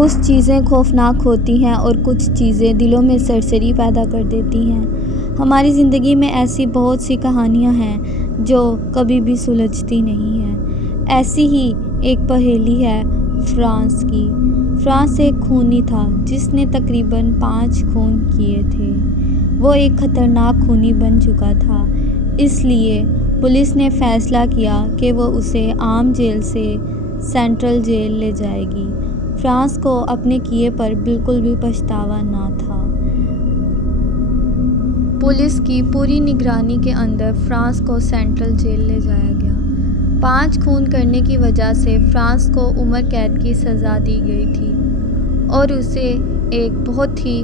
कुछ चीज़ें खौफनाक होती हैं और कुछ चीज़ें दिलों में सरसरी पैदा कर देती हैं। हमारी ज़िंदगी में ऐसी बहुत सी कहानियाँ हैं जो कभी भी सुलझती नहीं हैं। ऐसी ही एक पहेली है फ्रांस की। फ्रांस एक खूनी था जिसने तकरीबन 5 खून किए थे। वो एक ख़तरनाक खूनी बन चुका था, इसलिए पुलिस ने फ़ैसला किया कि वो उसे आम जेल से सेंट्रल जेल ले जाएगी। फ्रांस को अपने किए पर बिल्कुल भी पछतावा ना था। पुलिस की पूरी निगरानी के अंदर फ्रांस को सेंट्रल जेल ले जाया गया। 5 खून करने की वजह से फ्रांस को उम्र कैद की सज़ा दी गई थी और उसे एक बहुत ही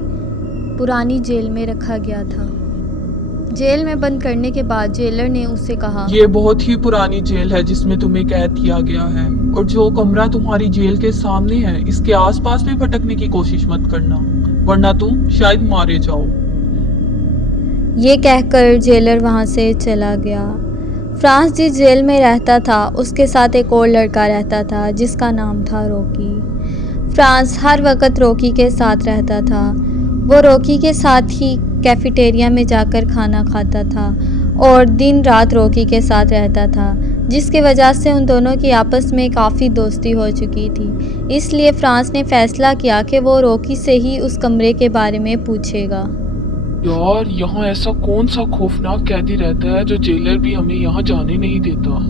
पुरानी जेल में रखा गया था। जेल में बंद करने के बाद जेलर ने उससे कहा, ये बहुत ही पुरानी जेल है जिसमें तुम्हें कैद किया गया है, और जो कमरा तुम्हारी जेल के सामने है इसके आसपास भी भटकने की कोशिश मत करना, वरना तुम शायद मारे जाओ। ये कहकर जेलर वहाँ से चला गया। फ्रांस जिस जेल में रहता था उसके साथ एक और लड़का रहता था जिसका नाम था रॉकी। फ्रांस हर वक्त रॉकी के साथ रहता था। वो रॉकी के साथ ही कैफेटेरिया में जाकर खाना खाता था और दिन रात रॉकी के साथ रहता था, जिसकी वजह से उन दोनों की आपस में काफ़ी दोस्ती हो चुकी थी। इसलिए फ्रांस ने फ़ैसला किया कि वो रॉकी से ही उस कमरे के बारे में पूछेगा। यार, यहाँ ऐसा कौन सा खौफनाक कैदी रहता है जो जेलर भी हमें यहाँ जाने नहीं देता?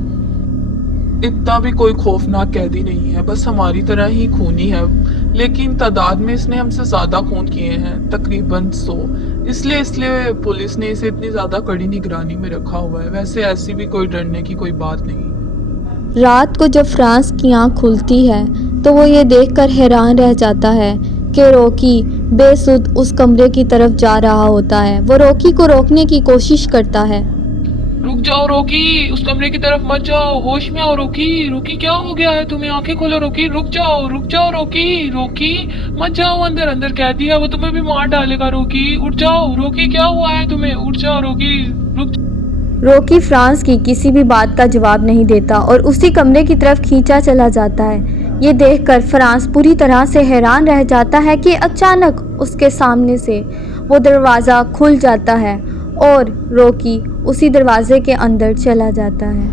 इतना भी कोई खौफनाक कैदी नहीं है, बस हमारी तरह ही खूनी है, लेकिन तादाद में इसने हमसे ज्यादा खून किए हैं, तकरीबन 100। इसलिए पुलिस ने इसे इतनी ज्यादा कड़ी निगरानी में रखा हुआ है। वैसे ऐसी भी कोई डरने की कोई बात नहीं। रात को जब फ्रांस की आँख खुलती है तो वो ये देखकर हैरान रह जाता है कि रॉकी बेसुध उस कमरे की तरफ जा रहा होता है। वो रॉकी को रोकने की कोशिश करता है। रुक जाओ रॉकी, उस कमरे की तरफ मत जाओ, होश में आओ रॉकी। रॉकी, क्या हो गया है तुम्हें? आंखें खोलो रॉकी। रुक जाओ रॉकी। रॉकी, मत जाओ अंदर, अंदर कैदी है, वो तुम्हें भी मार डालेगा। रॉकी, उठ जाओ। रॉकी, क्या हुआ है तुम्हें? उठ जाओ रॉकी। रॉकी फ्रांस की किसी भी बात का जवाब नहीं देता और उसी कमरे की तरफ खींचा चला जाता है। ये देखकर फ्रांस पूरी तरह से हैरान रह जाता है कि अचानक उसके सामने से वो दरवाज़ा खुल जाता है और रॉकी उसी दरवाजे के अंदर चला जाता है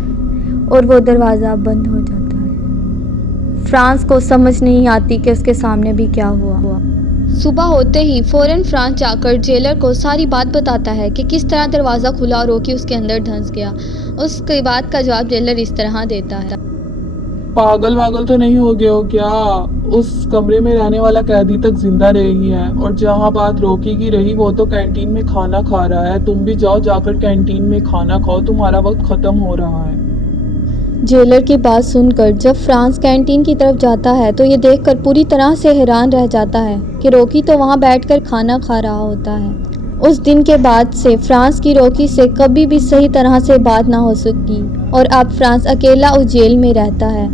और वो दरवाज़ा बंद हो जाता है। फ्रांस को समझ नहीं आती कि उसके सामने भी क्या हुआ। सुबह होते ही फौरन फ्रांस जाकर जेलर को सारी बात बताता है कि किस तरह दरवाज़ा खुला और रॉकी उसके अंदर धंस गया। उसकी बात का जवाब जेलर इस तरह देता है, पागल तो नहीं हो गए हो क्या? उस कमरे में रहने वाला कैदी तक जिंदा रही है, और जहाँ बात रॉकी की रही वो तो कैंटीन में खाना खा रहा है। तुम भी जाओ, जाकर कैंटीन में खाना खाओ, तुम्हारा वक्त खत्म हो रहा है। जेलर की बात सुनकर जब फ्रांस कैंटीन की तरफ जाता है तो ये देखकर पूरी तरह से हैरान रह जाता है कि रॉकी तो वहाँ बैठकर खाना खा रहा होता है। उस दिन के बाद से फ्रांस की रॉकी से कभी भी सही तरह से बात ना हो सकी और अब फ्रांस अकेला उस जेल में रहता है।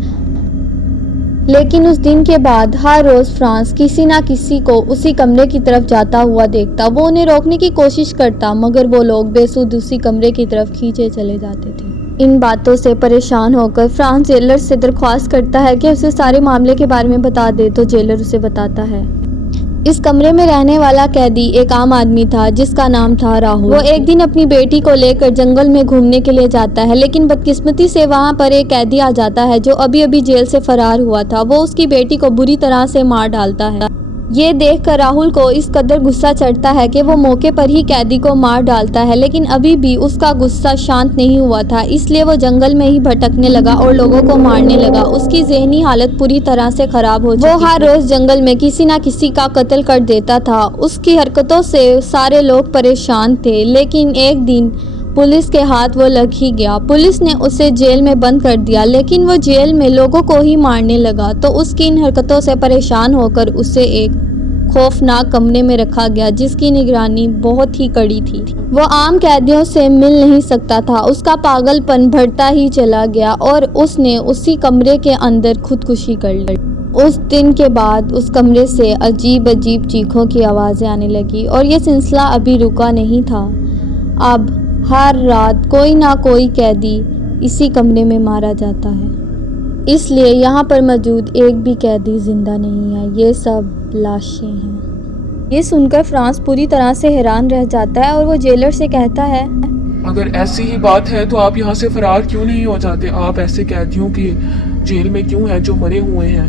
लेकिन उस दिन के बाद हर रोज़ फ्रांस किसी ना किसी को उसी कमरे की तरफ जाता हुआ देखता। वो उन्हें रोकने की कोशिश करता, मगर वो लोग बेसुध उसी कमरे की तरफ खींचे चले जाते थे। इन बातों से परेशान होकर फ्रांस जेलर से दरख्वास्त करता है कि उसे सारे मामले के बारे में बता दे, तो जेलर उसे बताता है। इस कमरे में रहने वाला कैदी एक आम आदमी था जिसका नाम था राहुल। वो एक दिन अपनी बेटी को लेकर जंगल में घूमने के लिए जाता है, लेकिन बदकिस्मती से वहाँ पर एक कैदी आ जाता है जो अभी अभी जेल से फरार हुआ था। वो उसकी बेटी को बुरी तरह से मार डालता है। ये देखकर राहुल को इस कदर गुस्सा चढ़ता है कि वो मौके पर ही कैदी को मार डालता है, लेकिन अभी भी उसका गुस्सा शांत नहीं हुआ था, इसलिए वो जंगल में ही भटकने लगा और लोगों को मारने लगा। उसकी ज़हनी हालत पूरी तरह से ख़राब हो चुकी थी। वो हर रोज़ जंगल में किसी ना किसी का कत्ल कर देता था। उसकी हरकतों से सारे लोग परेशान थे, लेकिन एक दिन पुलिस के हाथ वो लग ही गया। पुलिस ने उसे जेल में बंद कर दिया, लेकिन वो जेल में लोगों को ही मारने लगा। तो उसकी इन हरकतों से परेशान होकर उसे एक खौफनाक कमरे में रखा गया जिसकी निगरानी बहुत ही कड़ी थी। वो आम कैदियों से मिल नहीं सकता था। उसका पागलपन बढ़ता ही चला गया और उसने उसी कमरे के अंदर खुदकुशी कर ली। उस दिन के बाद उस कमरे से अजीब अजीब चीखों की आवाज़ें आने लगी और ये सिलसिला अभी रुका नहीं था। अब हर रात कोई ना कोई कैदी इसी कमरे में मारा जाता है। इसलिए यहाँ पर मौजूद एक भी कैदी जिंदा नहीं है, ये सब लाशें हैं। ये सुनकर फ्रांस पूरी तरह से हैरान रह जाता है और वो जेलर से कहता है, अगर ऐसी ही बात है तो आप यहाँ से फरार क्यों नहीं हो जाते? आप ऐसे कैदियों की जेल में क्यों हैं जो मरे हुए हैं?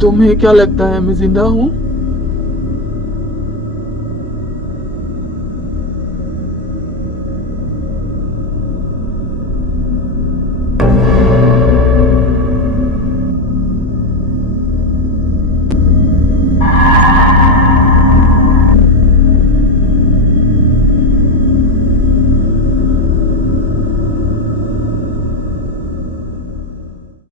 तुम्हें क्या लगता है मैं जिंदा हूँ?